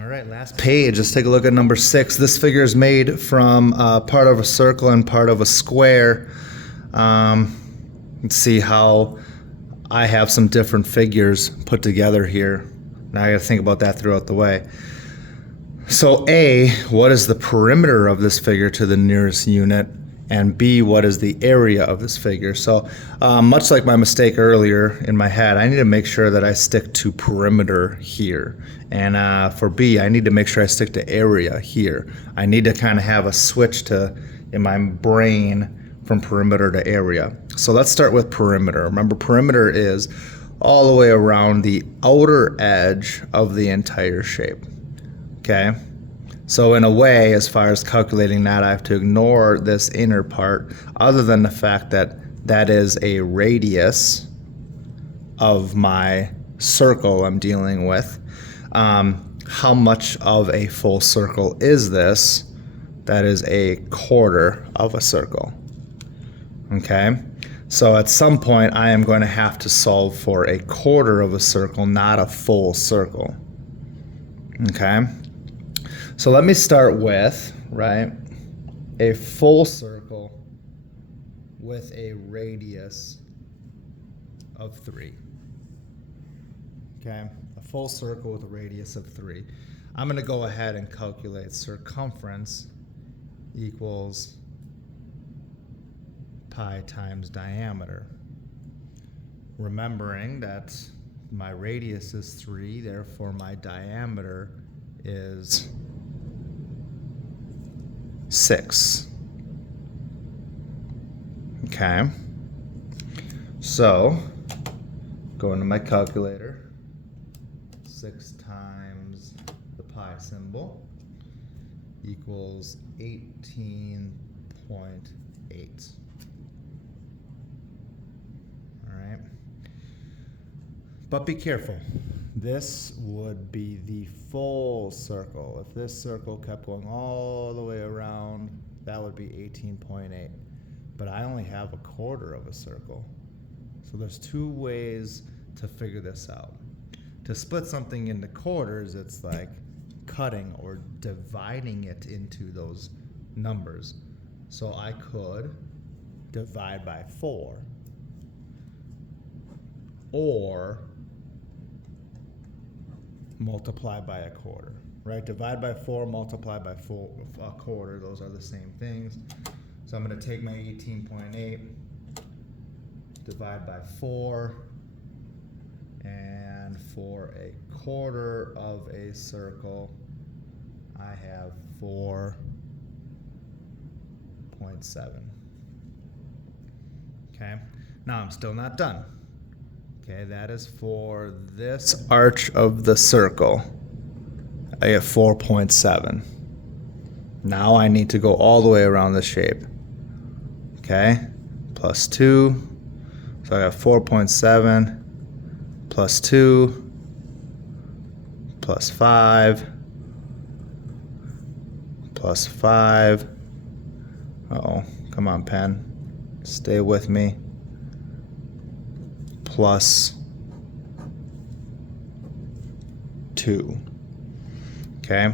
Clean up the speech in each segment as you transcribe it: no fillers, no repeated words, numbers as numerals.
All right, last page. Let's take a look at number 6. This figure is made from part of a circle and part of a square. Let's see how I have some different figures put together here. Now I got to think about that throughout the way. So A, what is the perimeter of this figure to the nearest unit? And B, what is the area of this figure? So much like my mistake earlier in my head, I need to make sure that I stick to perimeter here. And for B, I need to make sure I stick to area here. I need to kind of have a switch in my brain from perimeter to area. So let's start with perimeter. Remember, perimeter is all the way around the outer edge of the entire shape. Okay? So in a way, as far as calculating that, I have to ignore this inner part, other than the fact that that is a radius of my circle I'm dealing with. How much of a full circle is this? That is a quarter of a circle. Okay? So at some point, I am going to have to solve for a quarter of a circle, not a full circle. Okay? So let me start with, a full circle with a radius of 3. Okay, a full circle with a radius of 3. I'm going to go ahead and calculate circumference equals pi times diameter. Remembering that my radius is 3, therefore my diameter is 6. Okay. So, go into my calculator. 6 times the pi symbol equals 18.8. All right. But be careful. This would be the full circle. If this circle kept going all the way around, that would be 18.8. But I only have a quarter of a circle. So there's 2 ways to figure this out. To split something into quarters, it's like cutting or dividing it into those numbers. So I could divide by 4, or multiply by a quarter, right? Divide by 4, multiply by a quarter. Those are the same things. So I'm going to take my 18.8, divide by 4, and for a quarter of a circle, I have 4.7. Okay, now I'm still not done. Okay, that is for this arch of the circle. I have 4.7. Now I need to go all the way around the shape. Okay, plus 2. So I got 4.7 plus 2 plus 5 plus 5. Uh-oh, come on, pen. Stay with me. Plus 2. Okay,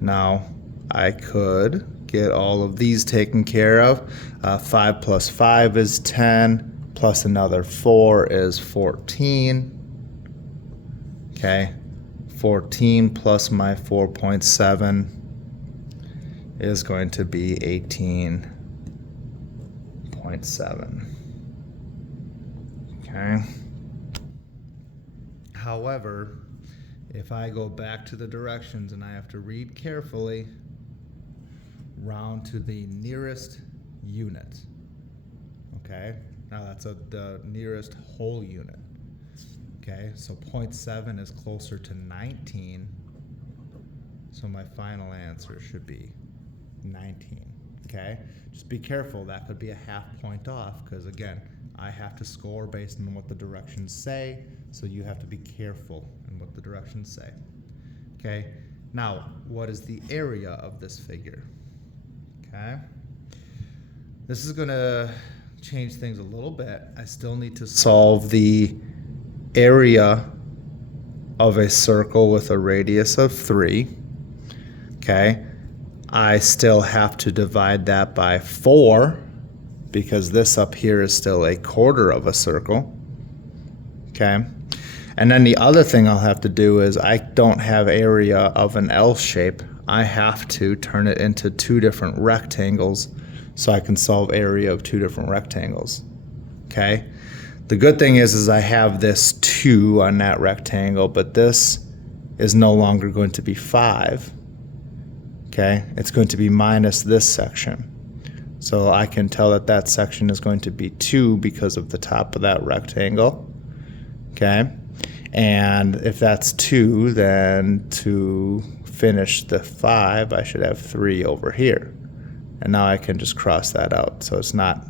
now I could get all of these taken care of. 5 plus 5 is 10, plus another 4 is 14. Okay, 14 plus my 4.7 is going to be 18.7. Okay. However, if I go back to the directions and I have to read carefully, round to the nearest unit. Okay, now that's the nearest whole unit. Okay, so 0.7 is closer to 19, so my final answer should be 19. Okay, just be careful, that could be a half point off, because again, I have to score based on what the directions say, so you have to be careful in what the directions say. Okay, now what is the area of this figure? Okay, this is going to change things a little bit. I still need to solve the area of a circle with a radius of 3. Okay, I still have to divide that by 4 because this up here is still a quarter of a circle. Okay, and then the other thing I'll have to do is I don't have area of an L shape. I have to turn it into 2 different rectangles so I can solve area of 2 different rectangles. Okay, the good thing is I have this 2 on that rectangle, but this is no longer going to be 5. Okay, it's going to be minus this section. So I can tell that that section is going to be 2 because of the top of that rectangle. Okay, and if that's 2, then to finish the 5, I should have 3 over here. And now I can just cross that out. So it's not,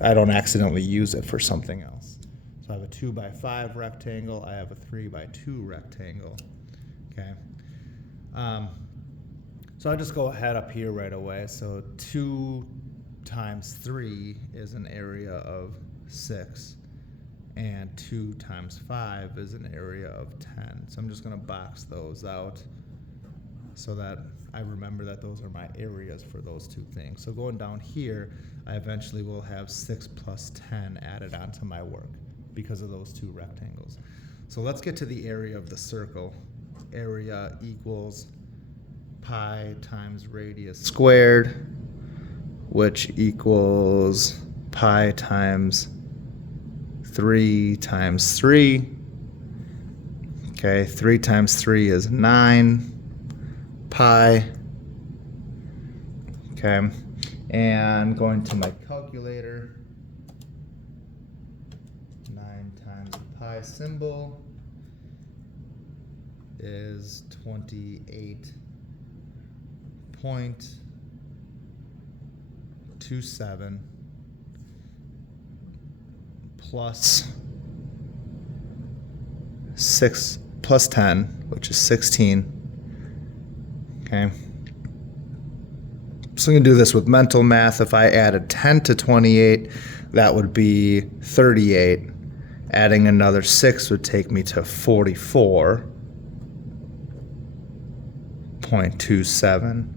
I don't accidentally use it for something else. So I have a 2 by 5 rectangle. I have a 3 by 2 rectangle. Okay. So I'll just go ahead up here right away. So 2 times 3 is an area of 6. And 2 times 5 is an area of 10. So I'm just going to box those out so that I remember that those are my areas for those 2 things. So going down here, I eventually will have 6 plus 10 added onto my work because of those 2 rectangles. So let's get to the area of the circle. Area equals pi times radius squared, which equals pi times 3 times 3. Okay, 3 times 3 is 9 pi. Okay, and going to my calculator, 9 times the pi symbol is 28.27 plus 6 plus 10, which is 16. Okay. So I'm going to do this with mental math. If I added 10 to 28, that would be 38. Adding another 6 would take me to 44.27.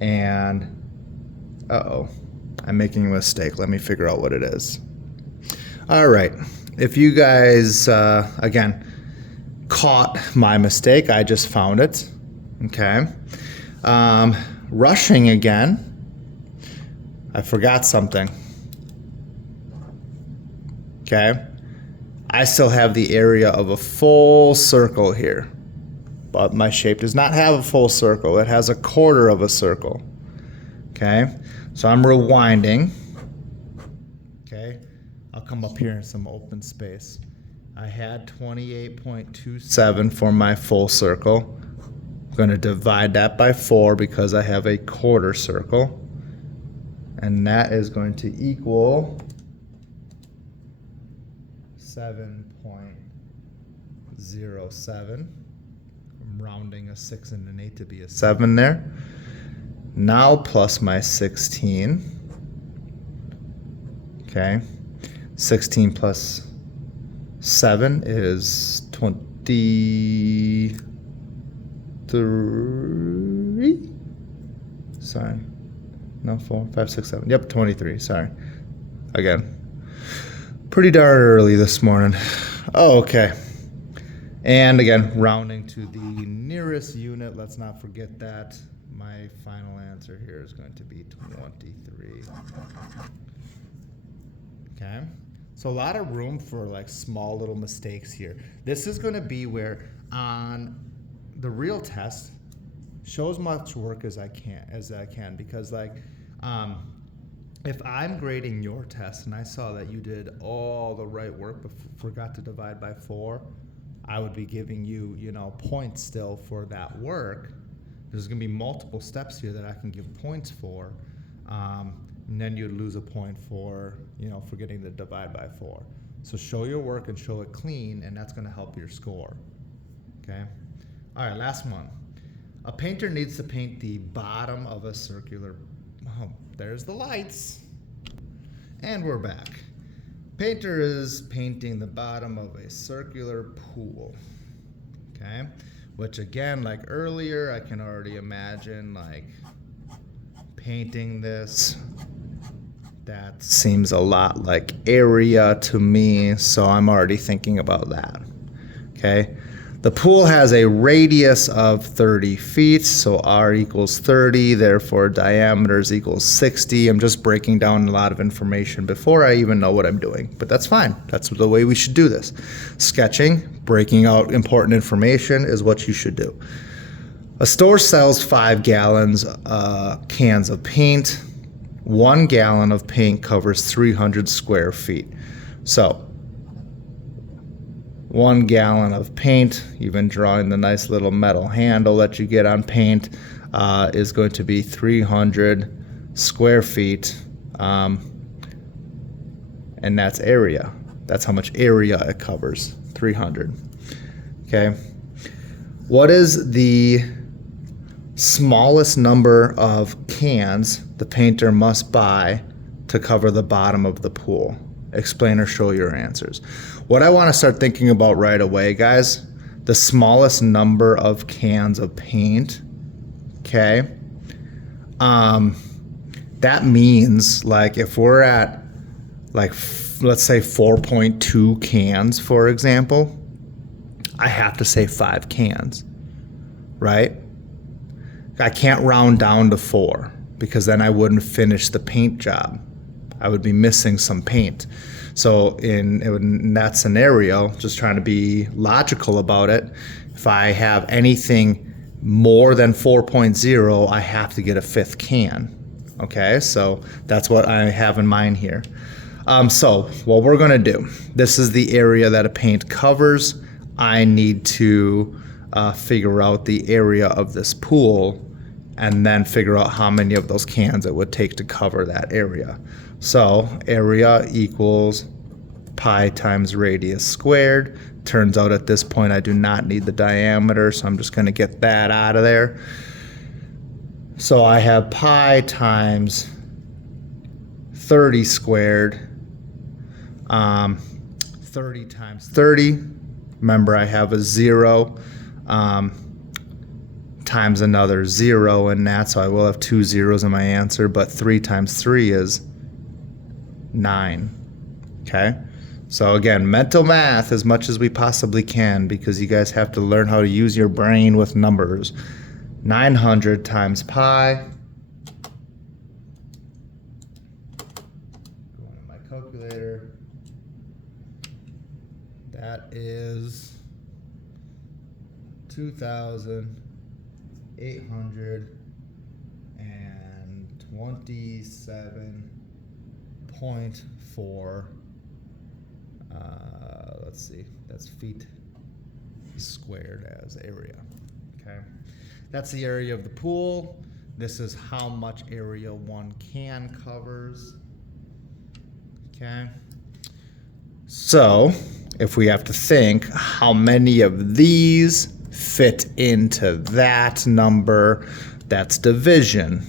And, I'm making a mistake. Let me figure out what it is. All right. If you guys, again, caught my mistake, I just found it. Okay. Rushing again. I forgot something. Okay. I still have the area of a full circle here, but my shape does not have a full circle. It has a quarter of a circle. Okay. So I'm rewinding. Okay. I'll come up here in some open space. I had 28.27 for my full circle. I'm going to divide that by 4 because I have a quarter circle. And that is going to equal 7.07. I'm rounding a 6 and an 8 to be a 7 there. Now plus my 16. Okay. 16 plus 7 is 23. Sorry. No, 4, 5, 6, 7. Yep, 23. Sorry. Again. Pretty darn early this morning. Oh, okay. And again, rounding to the nearest unit. Let's not forget that. My final answer here is going to be 23. Okay. So a lot of room for like small little mistakes here. This is going to be where on the real test, show as much work as I can because like if I'm grading your test and I saw that you did all the right work but forgot to divide by 4, I would be giving you, points still for that work. There's going to be multiple steps here that I can give points for. And then you'd lose a point for, forgetting to divide by 4. So show your work and show it clean, and that's going to help your score. Okay? All right, last one. A painter needs to paint the bottom of a circular. Oh, there's the lights. And we're back. Painter is painting the bottom of a circular pool. Okay, which again, like earlier, I can already imagine like painting this. That seems a lot like area to me, so I'm already thinking about that. Okay, the pool has a radius of 30 feet, so R equals 30, therefore diameters equals 60. I'm just breaking down a lot of information before I even know what I'm doing, but that's fine. That's the way we should do this. Sketching, breaking out important information is what you should do. A store sells 5 gallons cans of paint. 1 gallon of paint covers 300 square feet. So 1 gallon of paint, even drawing the nice little metal handle that you get on paint, is going to be 300 square feet, and that's area. That's how much area it covers, 300. Okay. What is the smallest number of cans the painter must buy to cover the bottom of the pool? Explain or show your answers. What I want to start thinking about right away, guys, the smallest number of cans of paint, okay? That means like if we're at like, let's say 4.2 cans, for example, I have to say 5 cans, right? I can't round down to 4 because then I wouldn't finish the paint job. I would be missing some paint. So in that scenario, just trying to be logical about it, if I have anything more than 4.0, I have to get a 5th can. Okay, so that's what I have in mind here. So what we're gonna do, this is the area that a paint covers. I need to figure out the area of this pool and then figure out how many of those cans it would take to cover that area. So area equals pi times radius squared. Turns out at this point I do not need the diameter, so I'm just going to get that out of there. So I have pi times 30 squared. 30 times 30. Remember, I have a 0. Times another 0 in that, so I will have 2 zeros in my answer, but 3 times 3 is 9. Okay, so again, mental math as much as we possibly can, because you guys have to learn how to use your brain with numbers. 900 times pi, going to my calculator, that is 2,827.4. Let's see, that's feet squared as area. Okay, that's the area of the pool. This is how much area 1 can covers. Okay, so if we have to think how many of these fit into that number, that's division.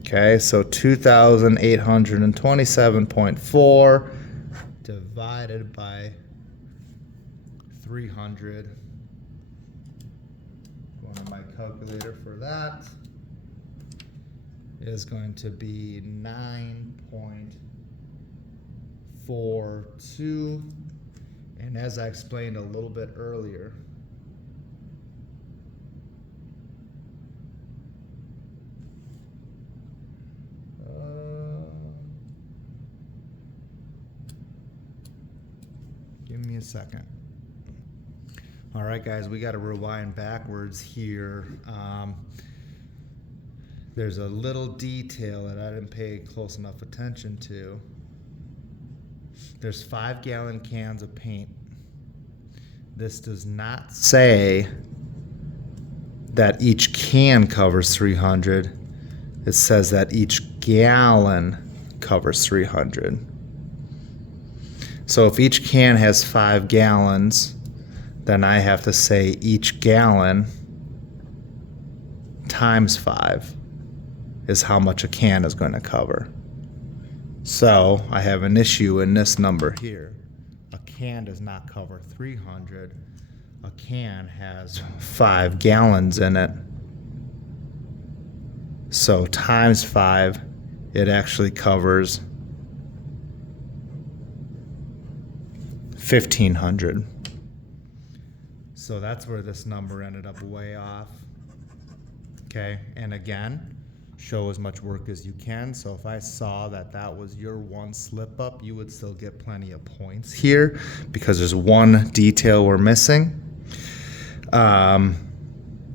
Okay, so 2,827.4 divided by 300. Going to my calculator for that is going to be 9.42. And as I explained a little bit earlier, give me a second. All right, guys, we got to rewind backwards here. There's a little detail that I didn't pay close enough attention to. There's 5-gallon cans of paint. This does not say that each can covers 300. It says that each gallon covers 300. So if each can has 5 gallons, then I have to say each gallon times 5 is how much a can is going to cover. So I have an issue in this number here. A can does not cover 300. a can has 5 gallons in it. So times 5, it actually covers 1,500. So that's where this number ended up way off. Okay, and again, show as much work as you can. So if I saw that that was your one slip up, you would still get plenty of points here because there's one detail we're missing.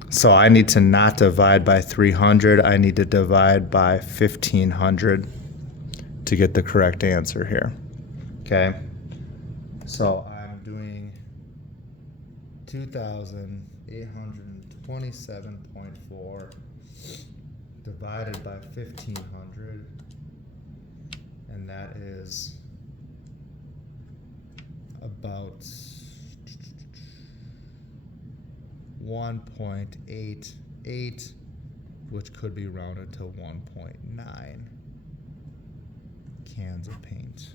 So I need to not divide by 300. I need to divide by 1,500 to get the correct answer here. Okay, so I'm doing 2,827.4 divided by 1,500, and that is about 1.88, which could be rounded to 1.9 cans of paint.